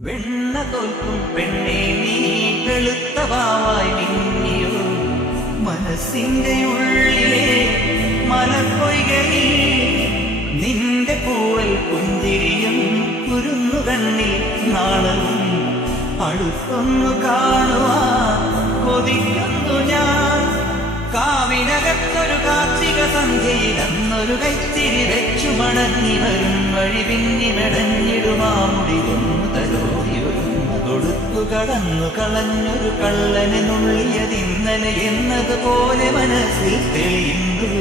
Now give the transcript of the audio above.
വെണ്ണ തോൽക്കും പെണ്ണേ നീ വെളുത്തവാവായി മിന്നിയോ മനസ്സിന്റെ ഉള്ളിലെ മലപ്പൊയ്കയിൽ നിന്റെ പൂവൽ പുഞ്ചിരിയും കുരുന്നുകണ്ണിൽ നാളവും അടുത്തൊന്നു കാണുവാൻ കൊതിക്കുന്നു ഞാൻ. കാവിനകത്തൊരു കാർത്തിക സന്ധ്യയിൽ അന്നൊരു കൈത്തിരി വെച്ചു മടങ്ങി വരും വഴി പിന്നി മെടഞ്ഞിടുമാമുടി കൊന്നു തലോടിയൊരുന്നു കൊടുത്തു കടന്നു കളഞ്ഞൊരു കള്ളനെ നുള്ളിയതിന്നലെ എന്നതുപോലെ മനസ്സിൽ തെളിയുന്നു.